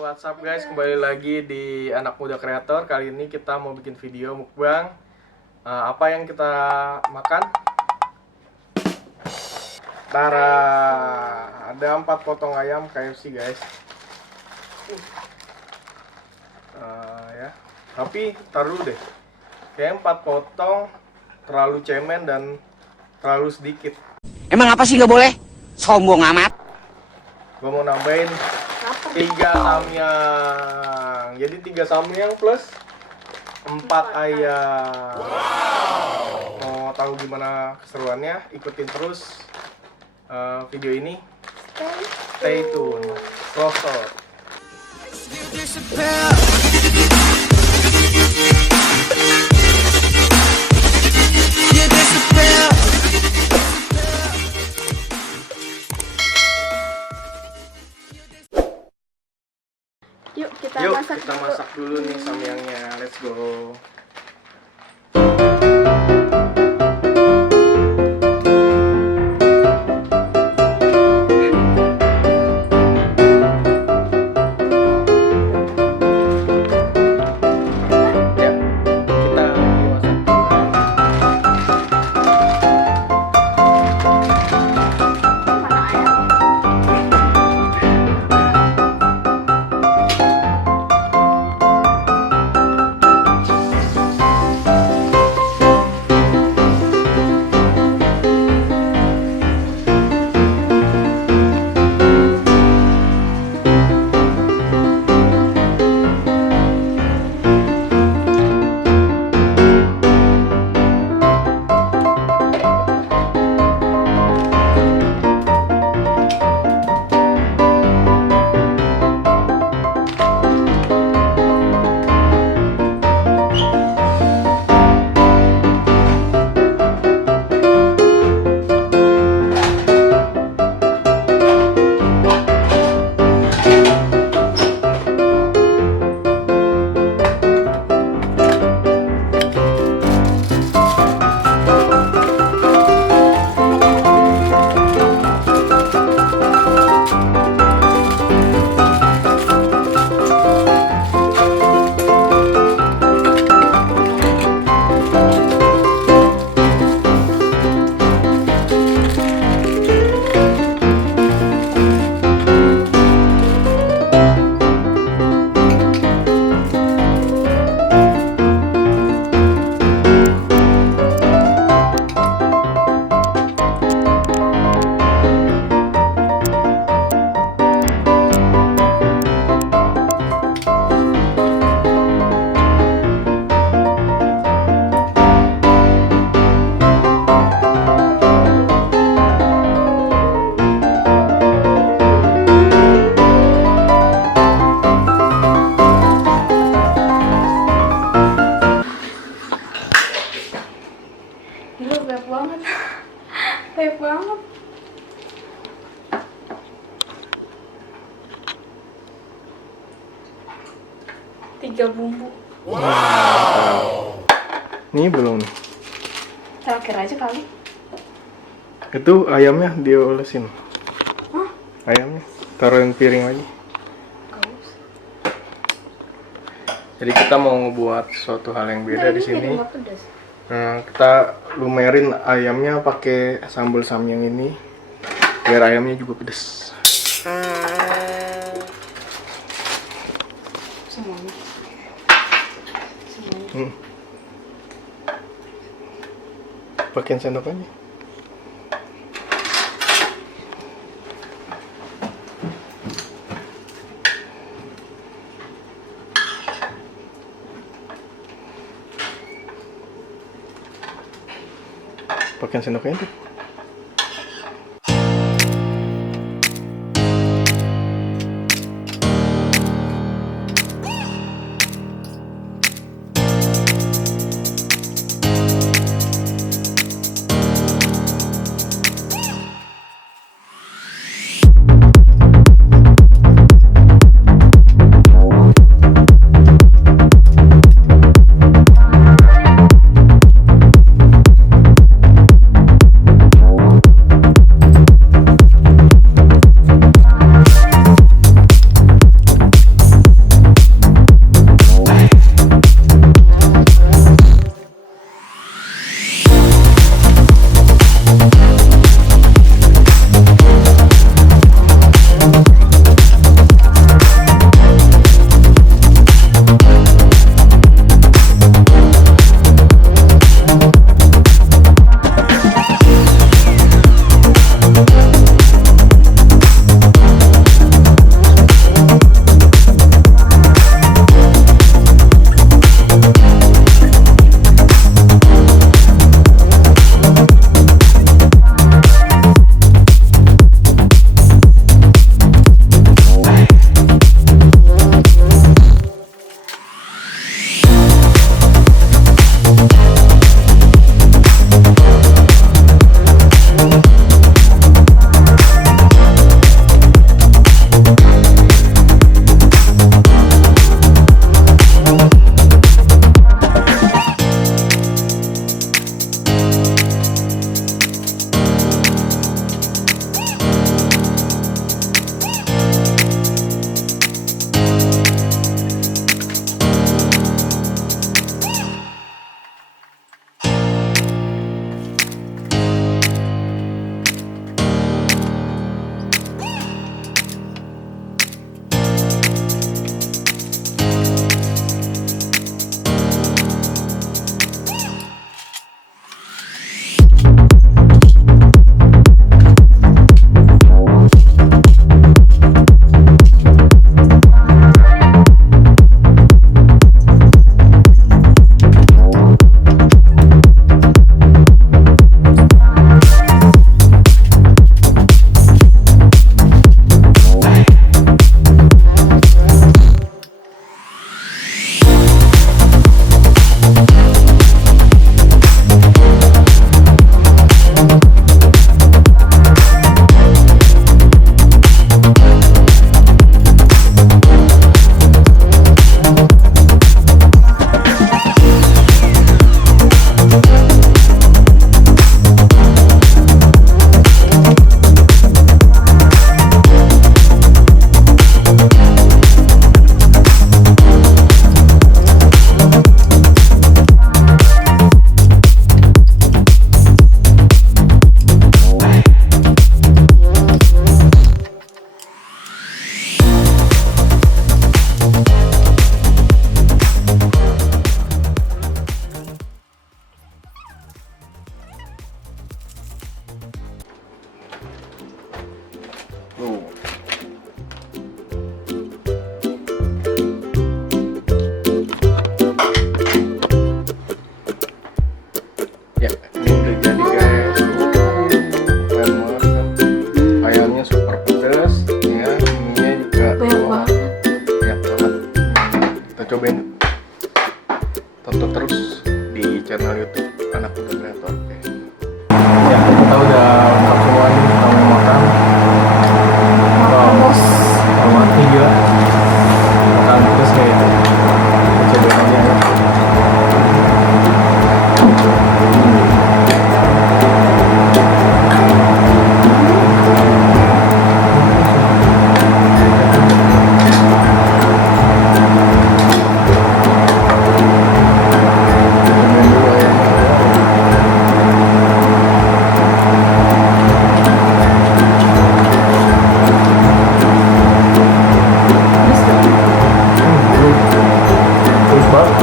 What's up guys, kembali lagi di Anak Muda Kreator. Kali ini kita mau bikin video mukbang. Apa yang kita makan? Tara, ada 4 potong ayam KFC guys. Ya, tapi taruh deh. Kayak 4 potong terlalu cemen dan terlalu sedikit. Emang apa sih nggak boleh? Sombong amat. Gue mau nambahin 3 samyang. Jadi 3 samyang plus 4 ayam. Mau tahu gimana keseruannya? Ikutin terus video ini. Stay tune. Close. Yuk kita masak dulu nih samyangnya. Let's go. Gila, banyak banget. Banyak banget. Tiga bumbu. Ini belum. Terakhir aja kali. Itu ayamnya diolesin. Hah? Ayamnya taruhin piring lagi. Gak usah. Jadi kita mau ngebuat suatu hal yang beda di sini. Nggak pedas. Nah, kita lumerin ayamnya pakai sambal samyang ini biar ayamnya juga pedas. Semuanya. Pakein sendok aja. Pakein sendoknya tuh. cobain. Tonton terus di channel YouTube Anak Muda Kreator. Ya, kita udah lengkap semua nih, kita mau makan. Makan bos. Sama gila. Makan terus kayak itu. Kita cobain aja ya. Terus banget.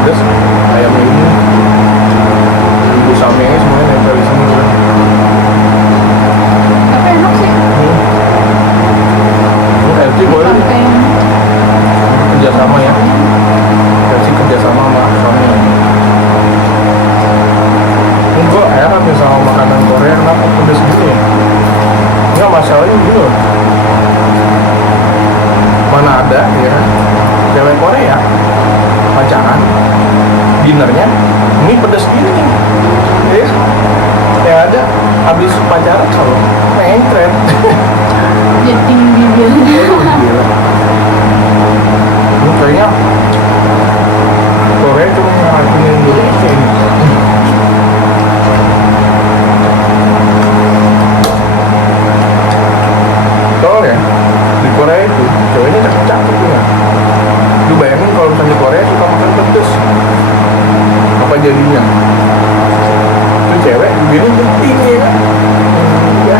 Terus ayamnya ini bumbu samenya semuanya nempel di sini. Tapi enak sih. Ini KFC boleh nih. Sampai Kerjasama ya. KFC kerjasama sama Sony. Ini kok heran nih sama makanan Korea kenapa pedes gini ya? Enggak, masalahnya gini loh. Mana ada ya kan? Cewek Korea pacaran, dinernya ini pedes gini ya, yang ada habis pacaran kalau nengtret. jadi bibirnya. Gila. Ini kayaknya Korea cuma ngelakuin Indonesia ini. Tolong ya, di Korea itu ceweknya cakep-cakep ya. Lu bayangin kalau misalnya di Korea suka makan pedes, apa jadinya? Itu cewek gini penting ya kan? Ya.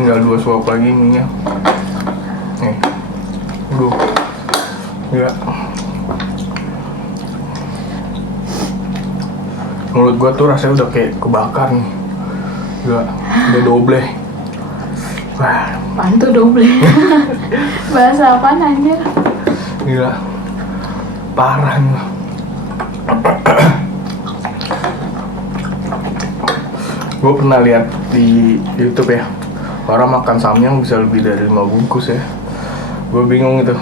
Tinggal 2 suap lagi minyak. Nih. Aduh. Gila. Mulut gua tuh rasanya udah kayak kebakar nih. Gila, udah doble. Wah, Apaan tuh doble? Bahasa apaan anjir? gila. Parah nih. Gue pernah lihat di YouTube ya, orang makan samyang bisa lebih dari 5 bungkus ya. Gue bingung itu.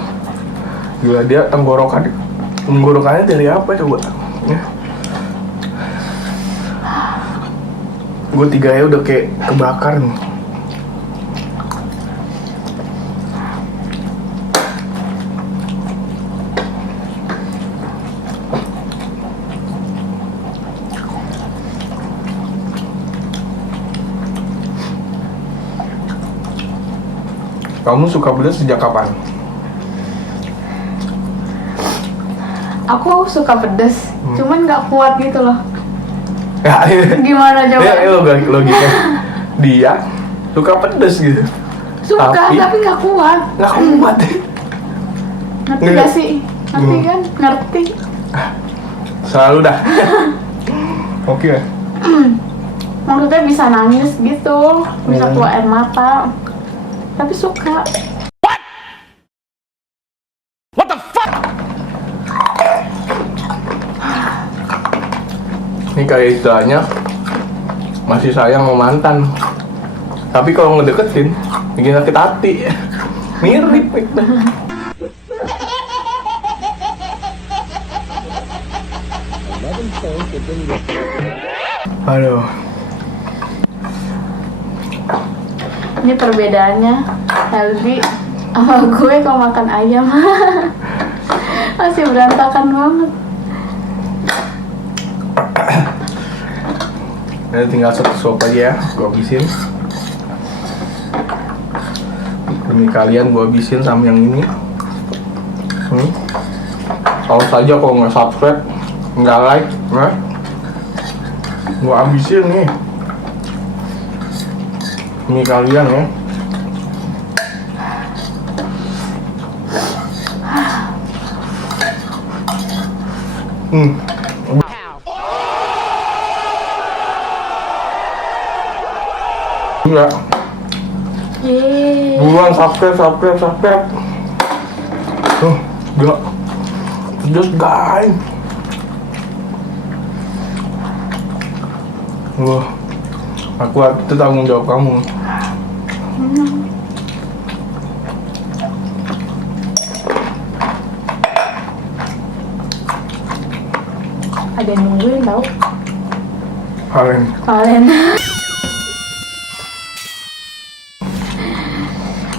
Gila, dia tenggorokannya dari apa coba? Ya. Gue 3 ya udah kayak kebakar nih. Kamu suka pedas sejak kapan? Aku suka pedes, cuman nggak kuat gitu loh. Ya, Gimana coba? ya logika. Dia suka pedas gitu. Suka, tapi nggak kuat. Nggak kuat. Ngerti Nggak. gak sih? Ngerti kan? Ngerti. Selalu dah. Oke. Maksudnya bisa nangis gitu, bisa keluar air mata. Tapi suka. Ini kayak istilahnya masih sayang sama mantan. Tapi kalau ngedeketin bikin sakit hati. Mirip itu. Aduh. Ini perbedaannya Heldi sama gue kalau makan ayam. Masih berantakan banget. Nah, tinggal 1 suap aja ya, gue habisin. Demi kalian gue habisin sama yang ini. Awas aja kalau nggak subscribe, nggak like, nah. Gue habisin nih. Demi kalian ya. Enggak. Yeay. Buruan subscribe. Enggak. Just guys. Wah. Aku itu tanggung jawab kamu. Ada yang nungguin tau. Kalian.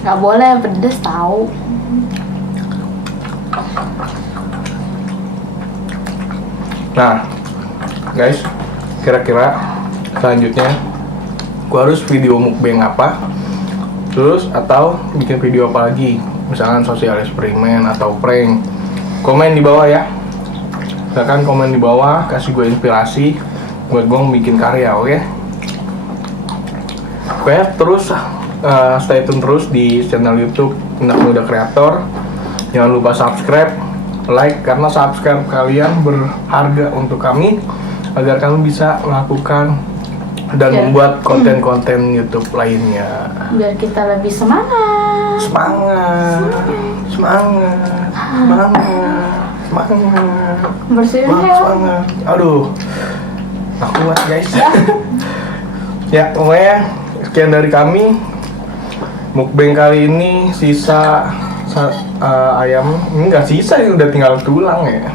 Gak boleh pedes tau. Nah, guys, kira-kira selanjutnya gua harus video mukbang apa? Terus atau bikin video apa lagi? Misalkan sosial eksperimen atau prank. Komen di bawah ya. Silakan komen di bawah, kasih gue inspirasi buat gue bikin karya, oke? Oke, terus stay tune terus di channel YouTube Anak Muda Kreator. Jangan lupa subscribe, like, karena subscribe kalian berharga untuk kami agar kami bisa melakukan dan Ya. membuat konten-konten YouTube lainnya. Biar kita lebih semangat. Semangat. Bersihin Wah, ya. semangat. Aduh, aku kuat guys. Ya, pokoknya sekian dari kami. Mukbang kali ini sisa ayam, ini nggak sisa, ini udah tinggal tulang ya.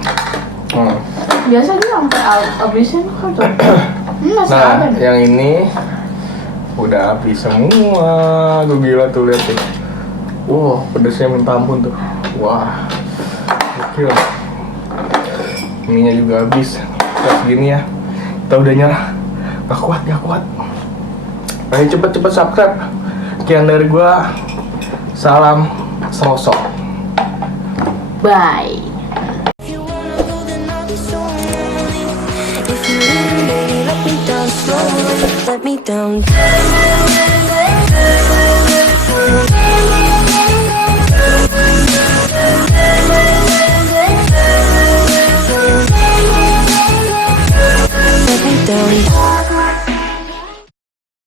Biasa dia sampai habisin kan tuh. Masih Nah, ada nih. yang ini udah habis semua. Gue gila tuh, lihat tuh. Wow, pedesnya minta ampun tuh. Wah, gokil. Ininya juga habis. Kayak segini ya, kita udah nyerah. Gak kuat. Ayo cepet subscribe. Sekian dari gua. Salam sosok. Bye. If you wanna go, then I'll be so lonely. If you leave, baby, let me down slowly. Let me down.